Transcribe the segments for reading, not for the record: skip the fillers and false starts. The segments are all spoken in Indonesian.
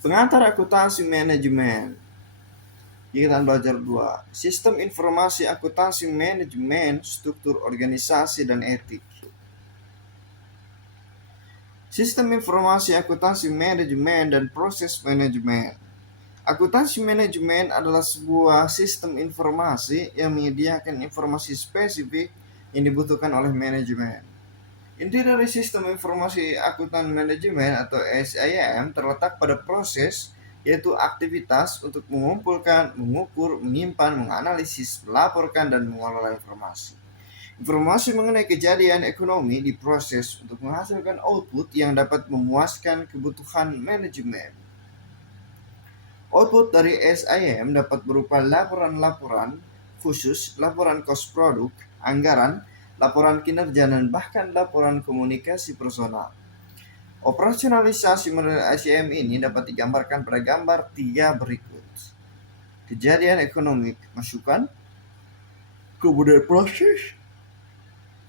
Pengantar akuntansi manajemen. Kita belajar 2. Sistem informasi akuntansi manajemen, struktur organisasi dan etik. Sistem informasi akuntansi manajemen dan proses manajemen. Akuntansi manajemen adalah sebuah sistem informasi yang menyediakan informasi spesifik yang dibutuhkan oleh manajemen. Inti dari sistem informasi akuntan manajemen atau SIM terletak pada proses, yaitu aktivitas untuk mengumpulkan, mengukur, menyimpan, menganalisis, melaporkan, dan mengelola informasi. Informasi mengenai kejadian ekonomi diproses untuk menghasilkan output yang dapat memuaskan kebutuhan manajemen. Output dari SIM dapat berupa laporan-laporan khusus, laporan kos produk, anggaran, laporan kinerja, dan bahkan laporan komunikasi personal. Operasionalisasi model SIM ini dapat digambarkan pada gambar 3 berikut. Kejadian ekonomi, masukan, kemudian proses,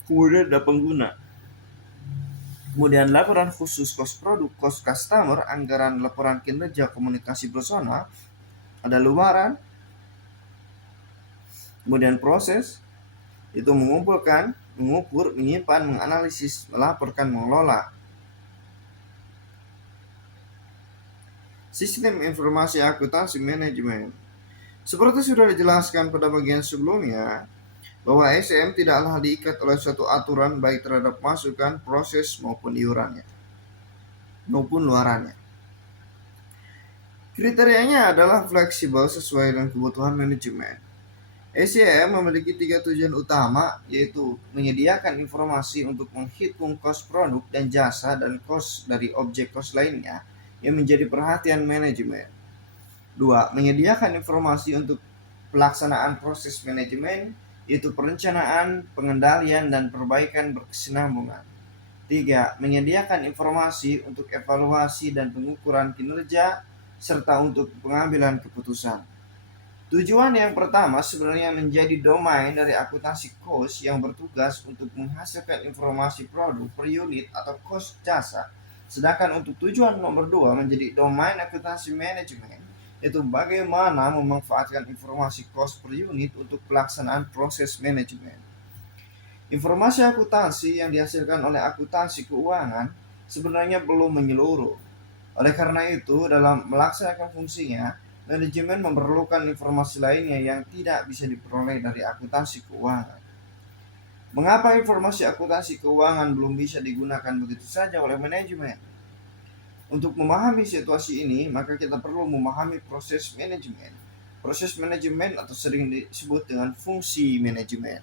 kemudian ada pengguna. Kemudian laporan khusus kos produk, kos customer, anggaran, laporan kinerja, komunikasi personal, ada luaran, kemudian proses, itu mengumpulkan, mengukur, menyimpan, menganalisis, melaporkan, mengelola. Sistem informasi akuntansi manajemen. Seperti sudah dijelaskan pada bagian sebelumnya, bahwa SIM tidaklah diikat oleh suatu aturan baik terhadap masukan, proses maupun iurannya, maupun luarannya. Kriterianya adalah fleksibel sesuai dengan kebutuhan manajemen. SIM memiliki 3 tujuan utama, yaitu menyediakan informasi untuk menghitung kos produk dan jasa dan kos dari objek kos lainnya yang menjadi perhatian manajemen. 2. Menyediakan informasi untuk pelaksanaan proses manajemen, yaitu perencanaan, pengendalian, dan perbaikan berkesinambungan. 3. Menyediakan informasi untuk evaluasi dan pengukuran kinerja, serta untuk pengambilan keputusan. Tujuan yang pertama sebenarnya menjadi domain dari akuntansi kos yang bertugas untuk menghasilkan informasi produk per unit atau kos jasa. Sedangkan untuk tujuan nomor 2 menjadi domain akuntansi manajemen, yaitu bagaimana memanfaatkan informasi kos per unit untuk pelaksanaan proses manajemen. Informasi akuntansi yang dihasilkan oleh akuntansi keuangan sebenarnya belum menyeluruh. Oleh karena itu, dalam melaksanakan fungsinya, manajemen memerlukan informasi lainnya yang tidak bisa diperoleh dari akuntansi keuangan. Mengapa informasi akuntansi keuangan belum bisa digunakan begitu saja oleh manajemen? Untuk memahami situasi ini, maka kita perlu memahami proses manajemen. Proses manajemen atau sering disebut dengan fungsi manajemen.